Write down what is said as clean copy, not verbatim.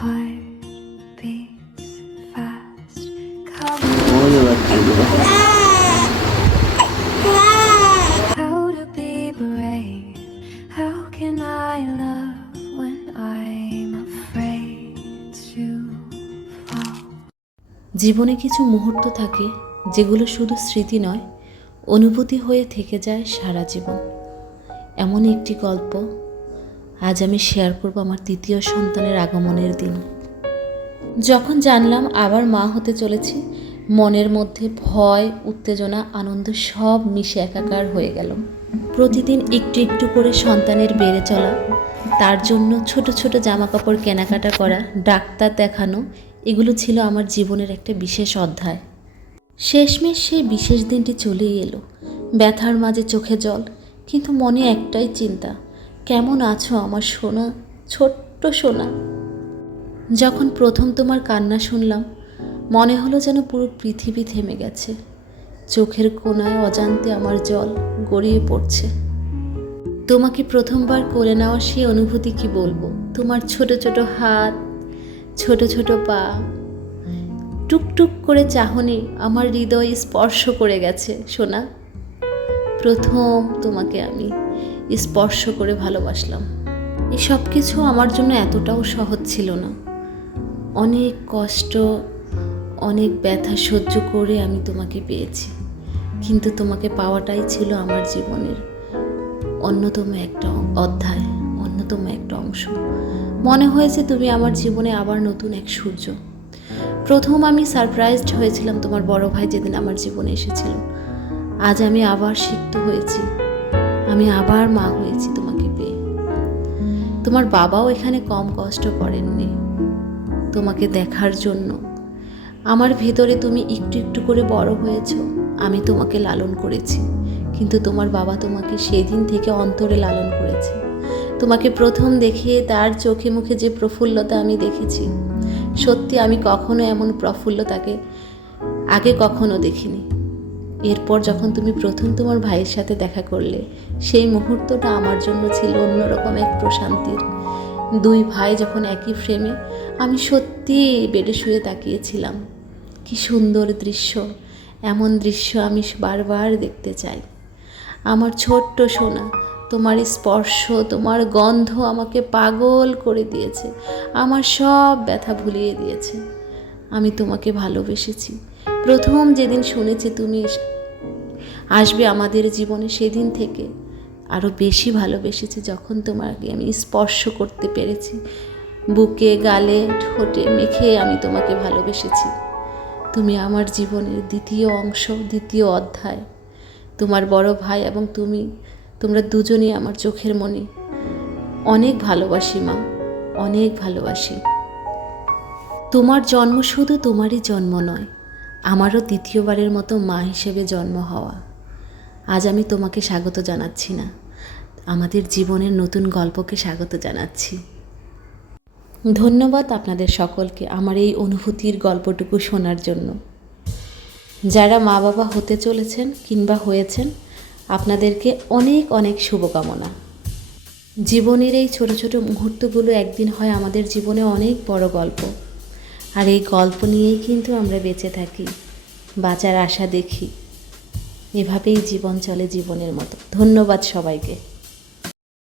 Heart beats fast. Come how to be brave? How can I love when I'm afraid to fall? জীবনে কিছু মুহূর্ত থাকে যেগুলো শুধু স্মৃতি নয়, অনুভূতি হয়ে থেকে যায় সারা জীবন। এমন একটি গল্প আজ আমি শেয়ার করব আমার তৃতীয় সন্তানের আগমনের দিন। যখন জানলাম আবার মা হতে চলেছি, মনের মধ্যে ভয়, উত্তেজনা, আনন্দ সব মিশে একাকার হয়ে গেল। প্রতিদিন একটু একটু করে সন্তানের বেড়ে চলা, তার জন্য ছোট ছোট জামাকাপড় কেনাকাটা করা, ডাক্তার দেখানো, এগুলো ছিল আমার জীবনের একটা বিশেষ অধ্যায়। শেষমেশ সেই বিশেষ দিনটি চলেই এলো। ব্যথার মাঝে চোখে জল, কিন্তু মনে একটাই চিন্তা, কেমন আছো আমার সোনা, ছোট্ট সোনা। যখন প্রথম তোমার কান্না শুনলাম, মনে হলো যেন পুরো পৃথিবী থেমে গেছে। চোখের কোণায় অজান্তে আমার জল গড়িয়ে পড়ছে। তোমাকে প্রথমবার কোলে নেওয়া সেই অনুভূতি কি বলবো। তোমার ছোট ছোট হাত, ছোট ছোট পা, টুকটুক করে চাহনি আমার হৃদয় স্পর্শ করে গেছে সোনা। প্রথম তোমাকে আমি স্পর্শ করে ভালোবাসলাম। এই সব কিছু আমার জন্য এতটাও সহজ ছিল না। অনেক কষ্ট, অনেক ব্যথা সহ্য করে আমি তোমাকে পেয়েছি, কিন্তু তোমাকে পাওয়াটাই ছিল আমার জীবনের অন্যতম একটা অধ্যায়, অন্যতম একটা অংশ। মনে হয়েছে তুমি আমার জীবনে আবার নতুন এক সূর্য। প্রথম আমি সারপ্রাইজড হয়েছিলাম তোমার বড় ভাই যেদিন আমার জীবনে এসেছিল। আজ আমি আবার সিক্ত হয়েছি, আমি আবার মা হয়েছি তোমাকে পেয়ে। তোমার বাবাও এখানে কম কষ্ট করেননি তোমাকে দেখার জন্য। আমার ভেতরে তুমি একটু একটু করে বড় হয়েছ, আমি তোমাকে লালন করেছি, কিন্তু তোমার বাবা তোমাকে সেদিন থেকে অন্তরে লালন করেছে। তোমাকে প্রথম দেখে তার চোখে মুখে যে প্রফুল্লতা আমি দেখেছি, সত্যি আমি কখনো এমন প্রফুল্লতাকে আগে কখনো দেখিনি। এরপর যখন তুমি প্রথম তোমার ভাইয়ের সাথে দেখা করলে, সেই মুহূর্তটা আমার জন্য ছিল অন্যরকম এক প্রশান্তির। দুই ভাই যখন একই ফ্রেমে, আমি সত্যি বেডে শুয়ে তাকিয়েছিলাম। কি সুন্দর দৃশ্য, এমন দৃশ্য আমি বারবার দেখতে চাই। আমার ছোট্ট সোনা, তোমার স্পর্শ, তোমার গন্ধ আমাকে পাগল করে দিয়েছে, আমার সব ব্যথা ভুলিয়ে দিয়েছে। আমি তোমাকে ভালোবেসেছি। প্রথম যেদিন শুনেছি তুমি আসবে আমাদের জীবনে, সেদিন থেকে আরও বেশি ভালোবেসেছি যখন তোমাকে আমি স্পর্শ করতে পেরেছি। বুকে, গালে, ঠোঁটে মেখে আমি তোমাকে ভালোবেসেছি। তুমি আমার জীবনের দ্বিতীয় অংশ, দ্বিতীয় অধ্যায়। তোমার বড় ভাই এবং তোমরা দুজনেই আমার চোখের মণি। অনেক ভালোবাসি মা, অনেক ভালোবাসি। তোমার জন্ম শুধু তোমারই জন্ম নয়, আমারও দ্বিতীয়বারের মতো মা হিসেবে জন্ম হওয়া। আজ আমি তোমাকে স্বাগত জানাচ্ছি না, আমাদের জীবনের নতুন গল্পকে স্বাগত জানাচ্ছি। ধন্যবাদ আপনাদের সকলকে আমার এই অনুভূতির গল্পটুকু শোনার জন্য। যারা মা বাবা হতে চলেছেন কিংবা হয়েছেন, আপনাদেরকে অনেক অনেক শুভকামনা। জীবনের এই ছোট ছোট মুহূর্তগুলো একদিন হয় আমাদের জীবনে অনেক বড় গল্প, আর এই গল্প নিয়েই কিন্তু আমরা বেঁচে থাকি, বাঁচার আশা দেখি। এভাবেই জীবন চলে জীবনের মতো। ধন্যবাদ সবাইকে।